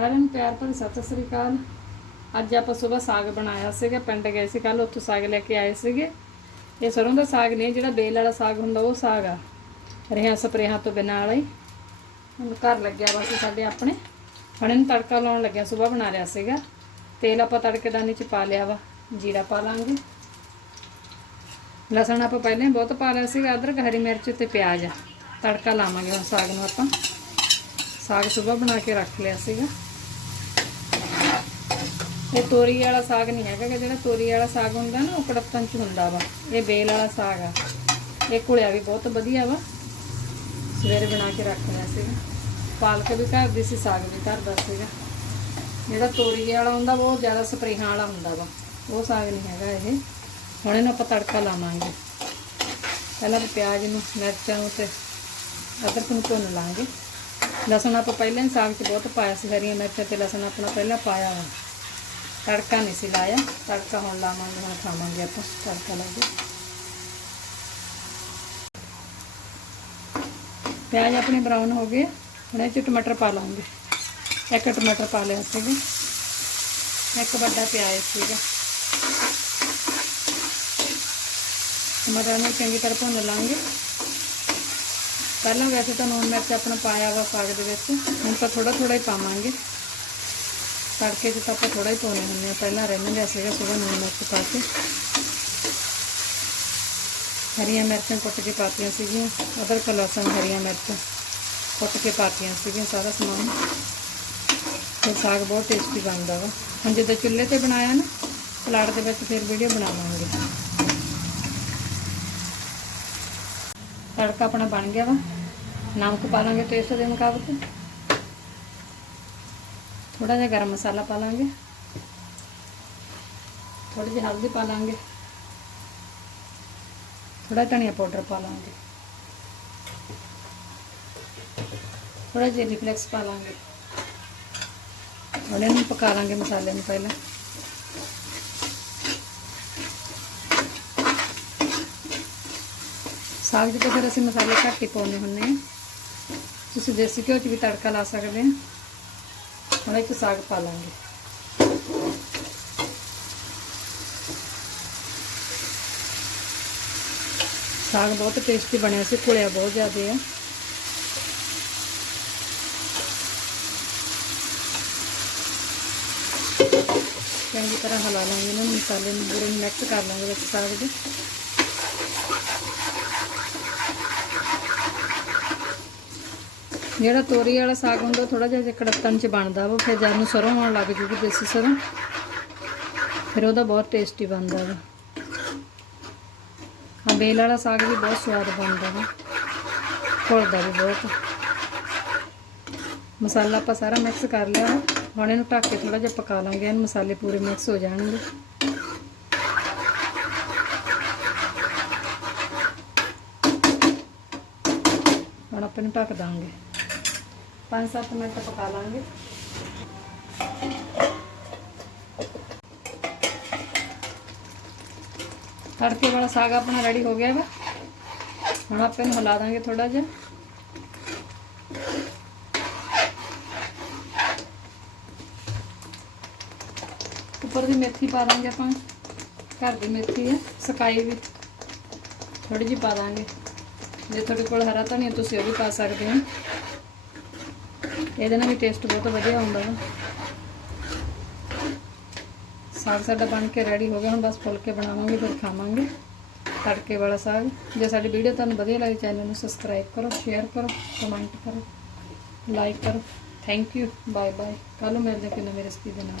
ਸਾਰਿਆਂ ਨੂੰ ਪਿਆਰ ਭਰੀ ਸਤਿ ਸ੍ਰੀ ਅਕਾਲ। ਅੱਜ ਆਪਾਂ ਸਵੇਰ ਸਾਗ ਬਣਾਇਆ ਸੀਗਾ, ਪਿੰਡ ਗਏ ਸੀ ਕੱਲ ਉੱਥੋਂ ਸਾਗ ਲੈ ਕੇ ਆਏ ਸੀਗੇ। ਇਹ ਸਰੋਂ ਦਾ ਸਾਗ ਨਹੀਂ, ਜਿਹੜਾ ਬੇਲ ਵਾਲਾ ਸਾਗ ਹੁੰਦਾ, ਉਹ ਸਾਗ ਆ। ਰਿਆਂ ਸਪਰੇਹਾਂ ਤੋਂ ਬਿਨਾਂ ਵਾਲਾ ਹੀ। ਹੁਣ ਘਰ ਲੱਗਿਆ ਵਾ ਸਾਡੇ ਆਪਣੇ। ਹੁਣ ਨੂੰ ਤੜਕਾ ਲਾਉਣ ਲੱਗਿਆ ਸਵੇਰ ਬਣਾ ਲਿਆ ਸੀਗਾ। ਤੇਲ ਆਪਾਂ ਤੜਕੇਦਾਨੀ ਚ ਪਾ ਲਿਆ ਵਾ, ਜੀਰਾ ਪਾ ਲਾਂਗੇ। ਲਸਣ ਆਪਾਂ ਪਹਿਲਾਂ ਹੀ ਬਹੁਤ ਪਾ ਲਿਆ ਸੀਗਾ, ਅਦਰਕ, ਹਰੀ ਮਿਰਚ ਤੇ ਪਿਆਜ਼। ਆ ਤੜਕਾ ਲਾਵਾਂਗੇ ਹੁਣ ਸਾਗ ਨੂੰ ਆਪਾਂ। ਸਾਗ ਸੁਬਾ ਬਣਾ ਕੇ ਰੱਖ ਲਿਆ ਸੀਗਾ। ਇਹ ਤੋਰੀ ਵਾਲਾ ਸਾਗ ਨਹੀਂ ਹੈਗਾ ਗਾ, ਜਿਹੜਾ ਤੋਰੀ ਵਾਲਾ ਸਾਗ ਹੁੰਦਾ ਨਾ ਉਹ ਕੜਪਤਨ ਚ ਹੁੰਦਾ ਵਾ। ਇਹ ਬੇਲ ਵਾਲਾ ਸਾਗ ਆ। ਇਹ ਘੁਲਿਆ ਵੀ ਬਹੁਤ ਵਧੀਆ ਵਾ। ਸਵੇਰੇ ਬਣਾ ਕੇ ਰੱਖ ਲਿਆ ਸੀਗਾ। ਪਾਲਕ ਵੀ ਘਰ ਦੀ ਸੀ ਸਾਗ ਵੀ ਘਰ ਦਾ ਸੀਗਾ। ਜਿਹੜਾ ਤੋਰੀ ਵਾਲਾ ਹੁੰਦਾ ਬਹੁਤ ਜ਼ਿਆਦਾ ਸਪਰੇਹਾਂ ਵਾਲਾ ਹੁੰਦਾ ਵਾ। ਉਹ ਸਾਗ ਨਹੀਂ ਹੈਗਾ ਇਹ। ਹੁਣ ਇਹਨੂੰ ਆਪਾਂ ਤੜਕਾ ਲਾਵਾਂਗੇ। ਪਹਿਲਾਂ ਪਿਆਜ਼ ਨੂੰ ਮਿਰਚਾਂ ਨੂੰ ਤੇ ਅਦਰਕ ਨੂੰ ਭੁੰਨ ਲਾਂਗੇ। ਲਸਣ ਆਪਾਂ ਪਹਿਲਾਂ ਹੀ ਸਾਗ 'ਚ ਬਹੁਤ ਪਾਇਆ ਸੀ ਹਰੀਆਂ ਮਿਰਚਾਂ ਤੇ ਲਸਣ ਆਪਣਾ ਪਹਿਲਾਂ ਪਾਇਆ ਵਾ। ਤੜਕਾ ਨਹੀਂ ਸੀ ਲਾਇਆ ਤੜਕਾ ਹੁਣ ਲਾਵਾਂਗੇ ਹੁਣ ਖਾਵਾਂਗੇ ਆਪਾਂ ਤੜਕਾ ਲਾ ਕੇ ਪਿਆਜ਼ ਆਪਣੇ ਬਰਾਊਨ ਹੋ ਗਏ ਹੁਣ ਇਹ 'ਚ ਟਮਾਟਰ ਪਾ ਲਾਂਗੇ ਇੱਕ ਟਮਾਟਰ ਪਾ ਲਿਆ ਸੀਗਾ ਇੱਕ ਵੱਡਾ ਪਿਆਜ਼ ਸੀਗਾ ਟਮਾਟਰ ਨੂੰ ਚੰਗੀ ਤਰ੍ਹਾਂ ਭੁੰਨ ਲਾਂਗੇ ਪਹਿਲਾਂ ਵੈਸੇ ਤਾਂ ਨੂਨ ਮਿਰਚ ਆਪਣਾ ਪਾਇਆ ਵਾ ਸਾਗ ਦੇ ਵਿੱਚ ਹੁਣ ਤਾਂ ਥੋੜਾ ਥੋੜਾ ਹੀ ਪਾਵਾਂਗੇ ਤੜਕੇ 'ਚ ਤਾਂ ਆਪਾਂ ਥੋੜਾ ਹੀ ਪਾਉਣੇ ਹੁੰਦੇ ਆ ਪਹਿਲਾਂ ਰਹਿਣ ਲਿਆ ਸੀਗਾ ਸੁਬਹ ਨੂਨ ਮਿਰਚ ਪਾ ਕੇ। ਹਰੀਆਂ ਮਿਰਚਾਂ ਕੁੱਟ ਕੇ ਪਾਤੀਆਂ ਸੀਗੀਆਂ, ਅਦਰਕ ਲਸਣ ਹਰੀਆਂ ਮਿਰਚ ਕੁੱਟ ਕੇ ਪਾਤੀਆਂ ਸੀਗੀਆਂ, ਸਾਰਾ ਸਮਾਨ। ਤੇ ਸਾਗ ਬਹੁਤ ਟੇਸਟੀ ਬਣਦਾ ਵਾ। ਹੁਣ ਜਦੋਂ ਚੁੱਲ੍ਹੇ ਤੇ ਬਣਾਇਆ ਨਾ ਪਲਾਟ ਦੇ ਵਿੱਚ ਫਿਰ ਵੀਡੀਓ ਬਣਾਵਾਂਗੇ। ਤੜਕਾ ਆਪਣਾ ਬਣ ਗਿਆ ਵਾ। ਨਮਕ ਪਾ ਲਾਂਗੇ ਟੇਸਟ ਦੇ ਮੁਤਾਬਕ। ਥੋੜਾ ਜਿਹਾ ਗਰਮ ਮਸਾਲਾ ਪਾ ਲਾਂਗੇ ਥੋੜੀ ਜਿਹੀ ਹਲਦੀ ਪਾ ਲਾਂਗੇ ਥੋੜਾ ਧਨੀਆ ਪਾਊਡਰ ਪਾ ਲਾਂਗੇ ਥੋੜਾ ਜਿਹਾ ਰਿਫਲੈਕਸ ਪਾ ਲਾਂਗੇ ਹੁਣ ਇਹਨੂੰ ਪਕਾ ਲਾਂਗੇ ਮਸਾਲੇ ਨੂੰ ਪਹਿਲਾਂ ਸਾਗ 'ਚ ਤਾਂ ਫਿਰ ਅਸੀਂ ਮਸਾਲੇ ਘੱਟ ਹੀ ਪਾਉਂਦੇ ਹੁੰਦੇ ਆ ਤੁਸੀਂ ਦੇਸੀ ਘਿਓ 'ਚ ਵੀ ਤੜਕਾ ਲਾ ਸਕਦੇ ਆ ਹੁਣ ਇੱਕ ਸਾਗ ਪਾ ਲਾਂਗੇ। ਸਾਗ ਬਹੁਤ ਟੇਸਟੀ ਬਣਿਆ ਸੀ, ਘੁਲਿਆ ਬਹੁਤ ਜ਼ਿਆਦਾ ਆ। ਚੰਗੀ ਤਰ੍ਹਾਂ ਹਿਲਾ ਲਾਂਗੇ ਇਹਨਾਂ ਨੂੰ ਮਸਾਲੇ ਨੂੰ ਪੂਰੇ ਮਿਕਸ ਕਰ ਲਾਂਗੇ ਵਿੱਚ ਸਾਗ ਦੇ ਜਿਹੜਾ ਤੋਰੀ ਵਾਲਾ ਸਾਗ ਹੁੰਦਾ ਥੋੜਾ ਜਿਹਾ ਜਿਹਾ ਕੜਤਨ ਚ ਬਣਦਾ ਵਾ, ਫਿਰ ਜਦ ਨੂੰ ਸਰੋਂ ਆਉਣ ਲੱਗ ਜੂਗੀ ਦੇਸੀ ਸਰੋਂ, ਫਿਰ ਉਹਦਾ ਬਹੁਤ ਟੇਸਟੀ ਬਣਦਾ ਵਾ। ਹਾਂ ਬੇਲ ਵਾਲਾ ਸਾਗ ਵੀ ਬਹੁਤ ਸਵਾਦ ਬਣਦਾ ਵਾ, ਘੁਲਦਾ ਵੀ ਬਹੁਤ। ਮਸਾਲਾ ਆਪਾਂ ਸਾਰਾ ਮਿਕਸ ਕਰ ਲਿਆ ਹੁਣ ਇਹਨੂੰ ਢੱਕ ਕੇ ਥੋੜਾ ਜਿਹਾ ਪਕਾ ਲਾਂਗੇ, ਇਹਨੂੰ ਮਸਾਲੇ ਪੂਰੇ ਮਿਕਸ ਹੋ ਜਾਣਗੇ। ਹੁਣ ਆਪਾਂ ਇਹਨੂੰ ਢੱਕ ਦਾਂਗੇ। 5-7 ਮਿੰਟ ਪਕਾ ਲਾਂਗੇ। ਤੜਕੇ ਵਾਲਾ ਸਾਗ ਆਪਣਾ ਰੈਡੀ ਹੋ ਗਿਆ ਹੈਗਾ। ਹੁਣ ਆਪਾਂ ਇਹਨੂੰ ਹਿਲਾ ਦਾਂਗੇ ਥੋੜਾ ਜਿਹਾ। ਉੱਪਰ ਦੀ ਮੇਥੀ ਪਾ ਦਾਂਗੇ ਆਪਾਂ। ਘਰ ਦੀ ਮੇਥੀ ਹੈ, ਸਕਾਈ ਵੀ। ਥੋੜੀ ਜਿਹੀ ਪਾ ਦਾਂਗੇ। ਜੇ ਤੁਹਾਡੇ ਕੋਲ ਹਰਾ ਧਨੀਆ ਤੁਸੀਂ ਉਹ ਵੀ ਪਾ ਸਕਦੇ ਹੋ। ਇਹਦੇ ਨਾਲ ਵੀ ਟੇਸਟ ਬਹੁਤ ਵਧੀਆ ਆਉਂਦਾ ਵਾ। ਸਾਗ ਸਾਡਾ ਬਣ ਕੇ ਰੈਡੀ ਹੋ ਗਿਆ, ਹੁਣ ਬਸ ਫੁਲਕੇ ਬਣਾਵਾਂਗੇ ਫਿਰ ਖਾਵਾਂਗੇ। ਤੜਕੇ ਵਾਲਾ ਸਾਗ। ਜੇ ਸਾਡੀ ਵੀਡੀਓ ਤੁਹਾਨੂੰ ਵਧੀਆ ਲੱਗੇ ਚੈਨਲ ਨੂੰ ਸਬਸਕ੍ਰਾਈਬ ਕਰੋ ਸ਼ੇਅਰ ਕਰੋ ਕਮੈਂਟ ਕਰੋ ਲਾਈਕ ਕਰੋ। ਥੈਂਕ ਯੂ ਬਾਏ ਬਾਏ ਕੱਲ ਨੂੰ ਮਿਲਦੇ ਹਾਂ ਕਿ ਨਵੀਂ ਰੈਸਪੀ ਦੇ ਨਾਲ।